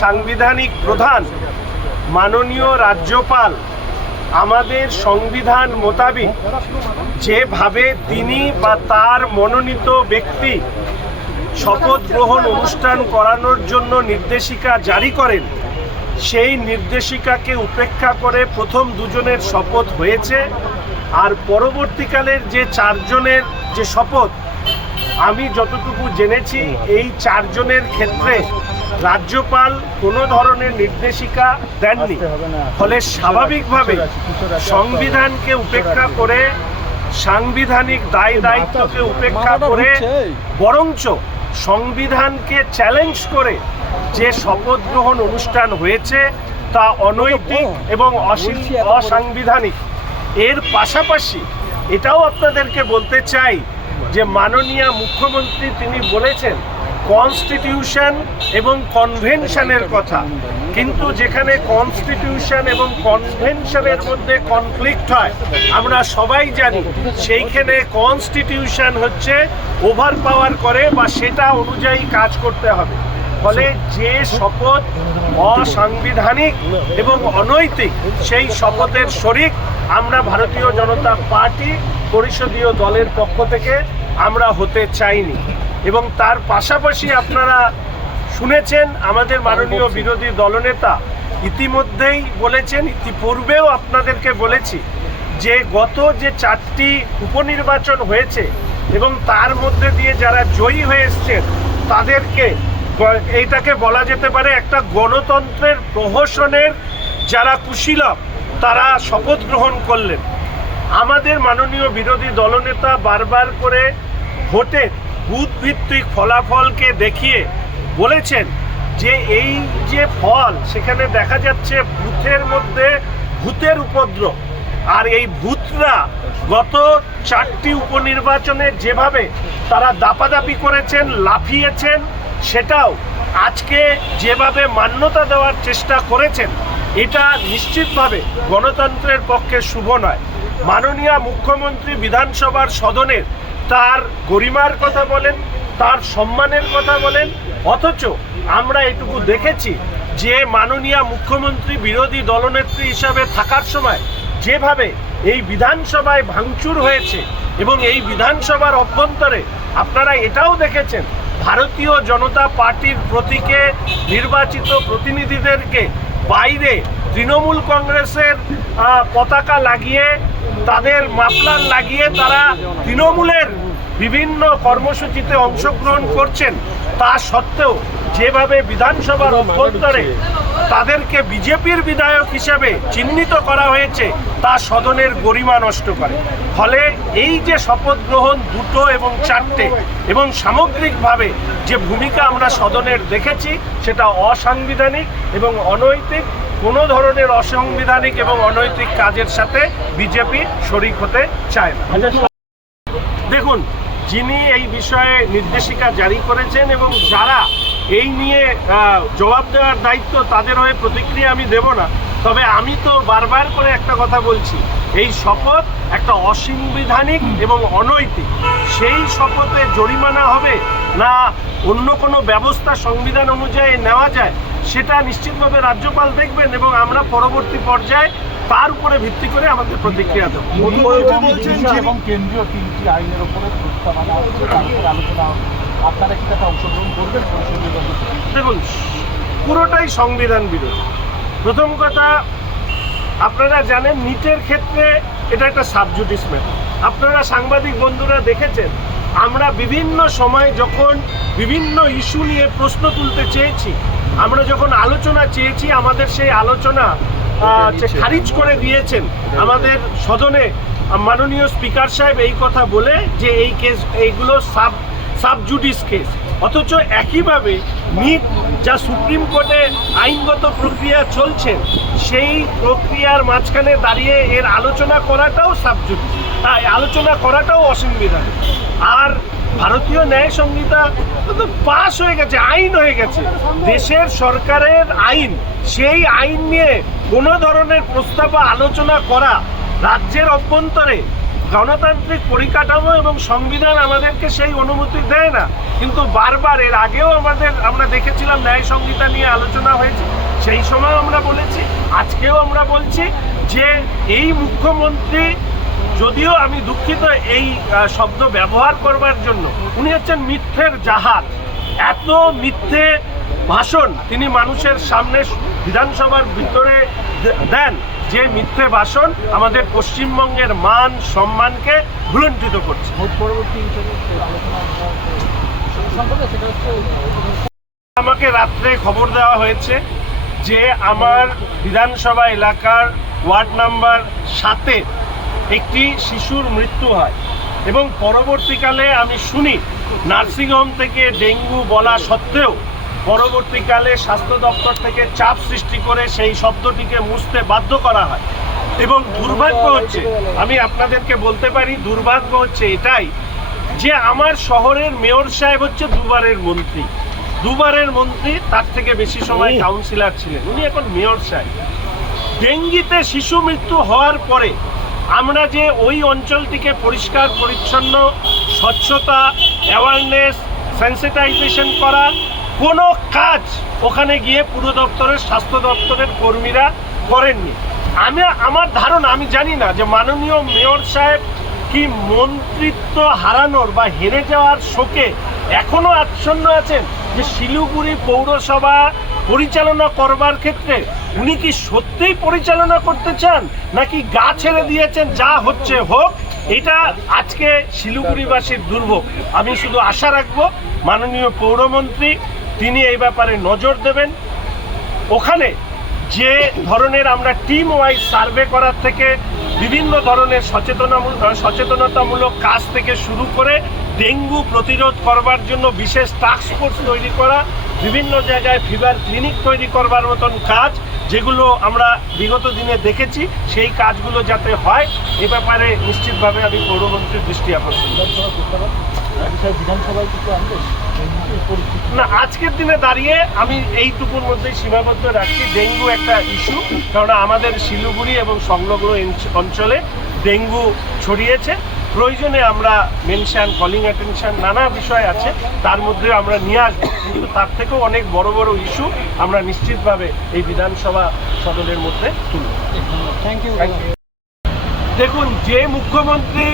সাংবিধানিক প্রধান, মাননীয় রাজ্যপাল, আমাদের সংবিধান মোতাবেক যেভাবে তিনি বা তার মনোনীত ব্যক্তি শপথ গ্রহণ অনুষ্ঠান করানোর জন্য নির্দেশিকা জারি করেন, সেই নির্দেশিকাকে উপেক্ষা করে প্রথম দুজনের শপথ হয়েছে। আর পরবর্তীকালের যে চারজনের যে শপথ, আমি যতটুকু জেনেছি, এই চারজনের ক্ষেত্রে রাজ্যপাল কোনো ধরনের নির্দেশিকা দেননি। ফলে স্বাভাবিকভাবে সংবিধানকে উপেক্ষা করে সাংবিধানিক দায় দায়িত্বকে উপেক্ষা করে বরঞ্চ সংবিধানকে চ্যালেঞ্জ করে যে শপথ গ্রহণ অনুষ্ঠান হয়েছে তা অনৈতিক এবং অসি- অসাংবিধানিক। এর পাশাপাশি এটাও আপনাদেরকে বলতে চাই যে মাননীয় মুখ্যমন্ত্রী তিনি বলেছেন কনস্টিটিউশন এবং কনভেনশনের কথা। কিন্তু যেখানে কনস্টিটিউশন এবং কনভেনশনের মধ্যে কনফ্লিক্ট হয়, আমরা সবাই জানি সেইখানে কনস্টিটিউশন হচ্ছে ওভার পাওয়ার করে বা সেটা অনুযায়ী কাজ করতে হবে। ফলে যে শপথ অসাংবিধানিক এবং অনৈতিক, সেই শপথের শরিক আমরা ভারতীয় জনতা পার্টি পরিষদীয় দলের পক্ষ থেকে আমরা হতে চাইনি। এবং তার পাশাপাশি আপনারা শুনেছেন আমাদের মাননীয় বিরোধী দলনেতা ইতিমধ্যেই বলেছেন ইতিপূর্বেও আপনাদেরকে বলেছি যে গত যে চারটি উপনির্বাচন হয়েছে এবং তার মধ্যে দিয়ে যারা জয়ী হয়ে এসছেন তাদেরকে এইটাকে বলা যেতে পারে একটা গণতন্ত্রের প্রহসনের যারা কুশীলভ তারা শপথ গ্রহণ করলেন। আমাদের মাননীয় বিরোধী দলনেতা বারবার করে ভোটের বুথ ভিত্তিক ফলাফলকে দেখিয়ে বলেছেন যে এই যে ফল, সেখানে দেখা যাচ্ছে বুথের মধ্যে ভূতের উপদ্রব। আর এই ভূতরা গত চারটি উপনির্বাচনে যেভাবে তারা দাপাদাপি করেছেন, লাফিয়েছেন, সেটাও আজকে যেভাবে মান্যতা দেওয়ার চেষ্টা করেছেন, এটা নিশ্চিতভাবে গণতন্ত্রের পক্ষে শুভ নয়। মাননীয় মুখ্যমন্ত্রী বিধানসভার সদনের তার গরিমার কথা বলেন, তার সম্মানের কথা বলেন, অথচ আমরা এটুকু দেখেছি যে মাননীয় মুখ্যমন্ত্রী, বিরোধী দলনেত্রী হিসাবে থাকার সময় যেভাবে এই বিধানসভায় ভাঙচুর হয়েছে এবং এই বিধানসভার অভ্যন্তরে আপনারা এটাও দেখেছেন, ভারতীয় জনতা পার্টির প্রতীকে নির্বাচিত প্রতিনিধিদেরকে বাইরে তৃণমূল কংগ্রেসের পতাকা লাগিয়ে তাদের মাপলার লাগিয়ে তারা তৃণমূলের বিভিন্ন কর্মসূচিতে অংশগ্রহণ করছেন। তা সত্ত্বেও যেভাবে বিধানসভার অভ্যন্তরে তাদেরকে বিজেপির বিধায়ক হিসেবে চিহ্নিত করা হয়েছে তা সদনের গরিমা নষ্ট করে। ফলে এই যে শপথ গ্রহণ দুটো এবং চারটে এবং সামগ্রিকভাবে যে ভূমিকা আমরা সদনের দেখেছি সেটা অসাংবিধানিক এবং অনৈতিক কোনো ধরনের অসাংবিধানিক এবং অনৈতিক কাজের সাথে বিজেপি শরিক হতে চায় না। দেখুন যিনি এই বিষয়ে নির্দেশিকা জারি করেছেন এবং যারা এই নিয়ে জবাব দেওয়ার দায়িত্ব তাদের হয়ে প্রতিক্রিয়া আমি দেব না। তবে আমি তো বারবার করে একটা কথা বলছি, এই শপথ একটা অসাংবিধানিক এবং অনৈতিক। সেই শপথে জরিমানা হবে না অন্য কোনো ব্যবস্থা সংবিধান অনুযায়ী নেওয়া যায়? সেটা নিশ্চিতভাবে রাজ্যপাল দেখবেন এবং আমরা পরবর্তী পর্যায়ে তার উপরে ভিত্তি করে আমাদের প্রতিক্রিয়া দেবো। বলছেন এবং কেন্দ্রীয় তিনটি আইনের উপরে প্রস্তাবনা আলোচনা আপনারা কি তাতে অংশগ্রহণ করবেন? দেখুন পুরোটাই সংবিধান বিরোধী। প্রথম কথা আপনারা জানেন নিটের ক্ষেত্রে এটা একটা সাবজুডিস ম্যাটার আপনারা সাংবাদিক বন্ধুরা দেখেছেন আমরা বিভিন্ন সময় যখন বিভিন্ন ইস্যু নিয়ে প্রশ্ন তুলতে চেয়েছি আমরা যখন আলোচনা চেয়েছি আমাদের সেই আলোচনা খারিজ করে দিয়েছেন আমাদের সদনে মাননীয় স্পিকার সাহেব এই কথা বলে যে এই কেস এইগুলো সাব সাবজুডিস কেস। অথচ একইভাবে নিট যা সুপ্রিম কোর্টে আইনগত প্রক্রিয়া চলছে, সেই প্রক্রিয়ার মাঝখানে দাঁড়িয়ে এর আলোচনা করাটাও সাবজুডিস আলোচনা করাটাও অসুবিধা। আর ভারতীয় ন্যায় সংহিতা পাস হয়ে গেছে, আইন হয়ে গেছে। দেশের সরকারের আইন, সেই আইন নিয়ে কোনো ধরনের প্রস্তাব আলোচনা করা রাজ্যের অভ্যন্তরে গণতান্ত্রিক পরিকাঠামো এবং সংবিধান আমাদেরকে সেই অনুমতি দেয় না। কিন্তু বারবার এর আগেও আমাদের, আমরা দেখেছিলাম ন্যায় সংহিতা নিয়ে আলোচনা হয়েছে। সেই সময় আমরা বলেছি, আজকেও আমরা বলছি যে এই মুখ্যমন্ত্রী যদিও আমি দুঃখিত এই শব্দ ব্যবহার করবার জন্য, উনি হচ্ছেন মিথ্যের জাহাজ। এত মিথ্যে ভাষণ তিনি মানুষের সামনে বিধানসভার ভিতরে দেন যে মিথ্যে ভাষণ আমাদের পশ্চিমবঙ্গের মান সম্মানকে ভুলণ্ঠিত করছে। আমাকে রাত্রে খবর দেওয়া হয়েছে যে আমার বিধানসভা এলাকার ওয়ার্ড নাম্বার সাতে একটি শিশুর মৃত্যু হয়। এবং পরবর্তীকালে আমি শুনি নার্সিংহোম থেকে ডেঙ্গু বলা সত্ত্বেও পরবর্তীকালে স্বাস্থ্য দপ্তর থেকে চাপ সৃষ্টি করে সেই শব্দটিকে মুছতে বাধ্য করা হয়। এবং দুর্ভাগ্য হচ্ছে আমি আপনাদেরকে বলতে পারি দুর্ভাগ্য হচ্ছে এটাই যে আমার শহরের মেয়র সাহেব হচ্ছে দুবারের মন্ত্রী। দুবারের মন্ত্রী তার থেকে বেশি সময় কাউন্সিলর ছিলেন। উনি এখন মেয়র সাহেব। ডেঙ্গিতে শিশু মৃত্যু হওয়ার পরে আমরা যে ওই অঞ্চলটিকে পরিষ্কার, পরিচ্ছন্ন, স্বচ্ছতা অ্যাওয়ারনেস সেন্সিটাইজেশন করা কোনো কাজ ওখানে গিয়ে পুরো দপ্তরের, স্বাস্থ্য দপ্তরের কর্মীরা করেননি। আমি, আমার ধারণা, আমি জানি না যে মাননীয় মেয়র সাহেব কি মন্ত্রিত্ব হারানোর বা হেরে যাওয়ার শোকে এখনও আচ্ছন্ন আছেন যে শিলিগুড়ি পৌরসভা পরিচালনা করবার ক্ষেত্রে উনি কি সত্যিই পরিচালনা করতে চান, নাকি গা ছেড়ে দিয়েছেন যা হচ্ছে হোক, এটা আজকে শিলিগুড়িবাসীর দুর্ভোগ। আমি শুধু আশা রাখব মাননীয় পৌরমন্ত্রী, তিনি এই ব্যাপারে নজর দেবেন। ওখানে যে ধরনের আমরা টিম ওয়াইজ সার্ভে করার থেকে বিভিন্ন ধরনের সচেতনামূলক সচেতনতামূলক কাজ থেকে শুরু করে ডেঙ্গু প্রতিরোধ করবার জন্য বিশেষ টাস্ক ফোর্স তৈরি করা, বিভিন্ন জায়গায় ফিভার ক্লিনিক তৈরি করবার মতন কাজ, যেগুলো আমরা বিগত দিনে দেখেছি, সেই কাজগুলো যাতে হয়, এ ব্যাপারে নিশ্চিতভাবে আমি পৌরমন্ত্রীর দৃষ্টি আকর্ষণ না আজকের দিনে দাঁড়িয়ে আমি এইটুকুর মধ্যে সীমাবদ্ধ রাখছি। ডেঙ্গু একটা ইস্যু কারণ আমাদের শিলিগুড়ি এবং সংলগ্ন অঞ্চলে ডেঙ্গু ছড়িয়েছে। প্রয়োজনে আমরা মেনশন কলিং অ্যাটেনশন নানা বিষয় আছে তার মধ্যে আমরা নিয়ে আসব। কিন্তু তার থেকেও অনেক বড় বড় ইস্যু আমরা নিশ্চিতভাবে এই বিধানসভা সদনের মধ্যে তুলব। থ্যাংক ইউ দেখুন যে মুখ্যমন্ত্রী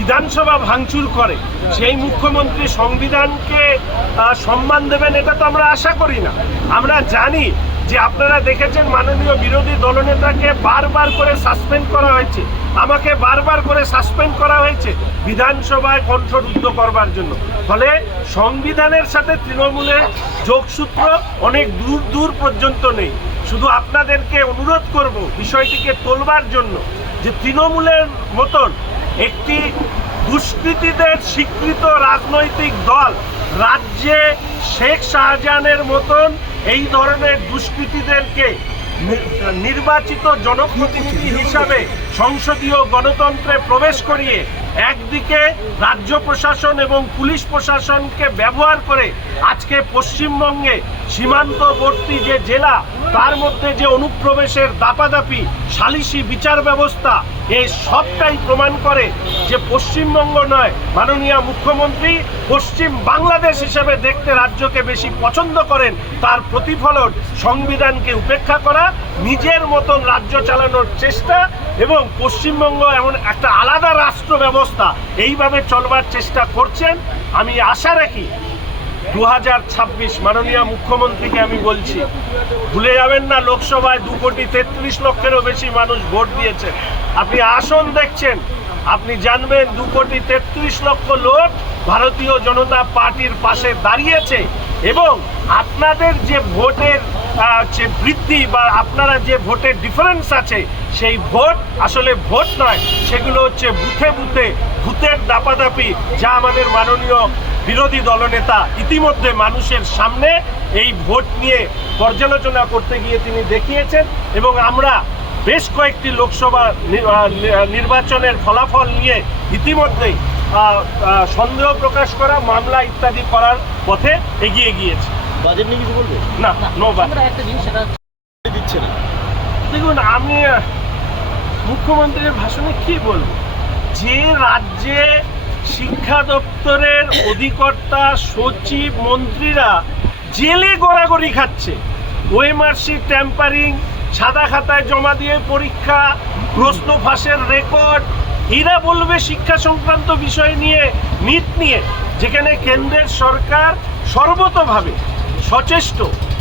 বিধানসভা ভাঙচুর করে, সেই মুখ্যমন্ত্রী সংবিধানকে সম্মান দেবেন, এটা তো আমরা আশা করি না। আমরা জানি যে আপনারা দেখেছেন মাননীয় বিরোধী দলনেতাকে বারবার করে সাসপেন্ড করা হয়েছে। আমাকে বারবার করে সাসপেন্ড করা হয়েছে বিধানসভায় কণ্ঠরুদ্ধ করবার জন্য। ফলে সংবিধানের সাথে তৃণমূলের যোগসূত্র অনেক দূর দূর পর্যন্ত নেই। শুধু আপনাদেরকে অনুরোধ করব বিষয়টিকে তোলবার জন্য যে তৃণমূলের মতন একটি দুষ্কৃতীদের স্বীকৃত রাজনৈতিক দল, রাজ্যে শেখ শাহজাহানের মতন এই ধরনের দুষ্কৃতীদেরকে নির্বাচিত জনপ্রতিনিধি হিসাবে সংসদীয় গণতন্ত্রে প্রবেশ করিয়ে একদিকে রাজ্য প্রশাসন এবং পুলিশ প্রশাসনকে ব্যবহার করে আজকে পশ্চিমবঙ্গে সীমান্তবর্তী যে জেলা তার মধ্যে যে অনুপ্রবেশের দাপাদাপি সালিসি বিচার ব্যবস্থা এই সবটাই প্রমাণ করে যে পশ্চিমবঙ্গ নয়, মাননীয় মুখ্যমন্ত্রী পশ্চিম বাংলাদেশ হিসেবে দেখতে রাজ্যকে বেশি পছন্দ করেন, তার প্রতিফলন সংবিধানকে উপেক্ষা করা, নিজের মতন রাজ্য চালানোর চেষ্টা এবং পশ্চিমবঙ্গ এমন একটা আলাদা রাষ্ট্র ব্যবস্থা, এইভাবে চলবার চেষ্টা করছেন, আমি আশা রাখি দু হাজার ছাব্বিশ মাননীয় মুখ্যমন্ত্রীকে আমি বলছি, ভুলে যাবেন না, লোকসভায় দু কোটি তেত্রিশ লক্ষেরও বেশি মানুষ ভোট দিয়েছে। আপনি আসন দেখছেন, আপনি জানবেন দু কোটি তেত্রিশ লক্ষ লোক ভারতীয় জনতা পার্টির পাশে দাঁড়িয়েছে এবং আপনাদের যে ভোটের যে বৃদ্ধি বা আপনারা যে ভোটের ডিফারেন্স আছে, সেই ভোট আসলে ভোট নয়, সেগুলো হচ্ছে বুথে বুথে ভূতের দাপাদাপি যা আমাদের মাননীয় বিরোধী দলনেতা ইতিমধ্যে মানুষের সামনে এই ভোট নিয়ে পর্যালোচনা করতে গিয়ে তিনি দেখিয়েছেন এবং আমরা বেশ কয়েকটি লোকসভা নির্বাচনের ফলাফল নিয়ে ইতিমধ্যেই সন্দেহ প্রকাশ করা, মামলা ইত্যাদি করার পথে এগিয়ে গিয়েছে। বাজেট নিয়ে কিছু বলবে? না নো আমরা একটা জিনিস সেটা দিচ্ছে না। দেখুন আমি মুখ্যমন্ত্রীর ভাষণে কি বলব? যে রাজ্যে শিক্ষা দপ্তরের অধিকর্তা সচিব মন্ত্রীরা জেলে গড়াগড়ি খাচ্ছে ওয়েমার্কশিট ট্যাম্পারিং সাদা খাতায় জমা দিয়ে পরীক্ষা প্রশ্ন ফাঁসের রেকর্ড এরা বলবে শিক্ষা সংক্রান্ত বিষয় নিয়ে নিট নিয়ে যেখানে কেন্দ্রের সরকার সর্বতভাবে সচেষ্ট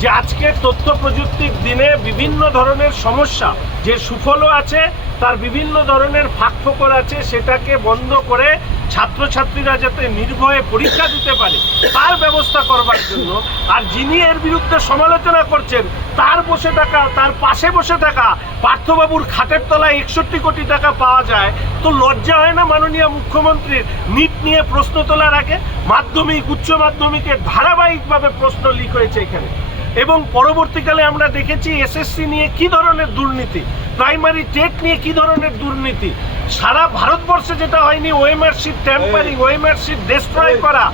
যে আজকের তথ্য প্রযুক্তির দিনে বিভিন্ন ধরনের সমস্যা, যে সুফলও আছে, তার বিভিন্ন ধরনের ফাঁকফোকর আছে, সেটাকে বন্ধ করে ছাত্রছাত্রীরা যাতে নির্ভয়ে পরীক্ষা দিতে পারে, তার ব্যবস্থা করবার জন্য। আর যিনি এর বিরুদ্ধে সমালোচনা করছেন, তার বসে থাকা, তার পাশে বসে থাকা পার্থবাবুর খাটের তলায় একষট্টি কোটি টাকা পাওয়া যায়, তো লজ্জা হয় না মাননীয় মুখ্যমন্ত্রীর নিট নিয়ে প্রশ্ন তোলার আগে? মাধ্যমিক, উচ্চ মাধ্যমিকের ধারাবাহিকভাবে প্রশ্ন লিক হয়েছে এখানে। এবং পরবর্তীকালে আমরা দেখেছি এসএসসি নিয়ে কি ধরনের দুর্নীতি প্রাইমারি টেট নিয়ে কি ধরনের দুর্নীতি। সারা ভারতবর্ষে যেটা হয়নি ওয়েমার্কশিট ট্যাম্পারিং ওয়েমার্কশিট ডিস্ট্রয় করা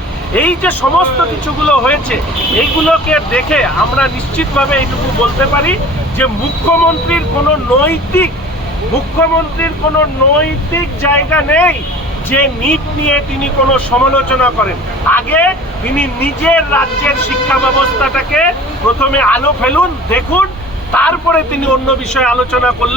এই যে সমস্ত কিছুগুলো হয়েছে এইগুলোকে দেখে আমরা নিশ্চিতভাবে এইটুকু বলতে পারি যে মুখ্যমন্ত্রীর কোনো নৈতিক মুখ্যমন্ত্রীর কোনো নৈতিক জায়গা নেই। যে নিট নিয়ে তিনি কোনো সমালোচনা করেন। আগে তিনি নিজের রাজ্যের শিক্ষা ব্যবস্থাটাকে প্রথমে আলো ফেলুন, দেখুন, তারপরে তিনি অন্য বিষয়ে আলোচনা করলেন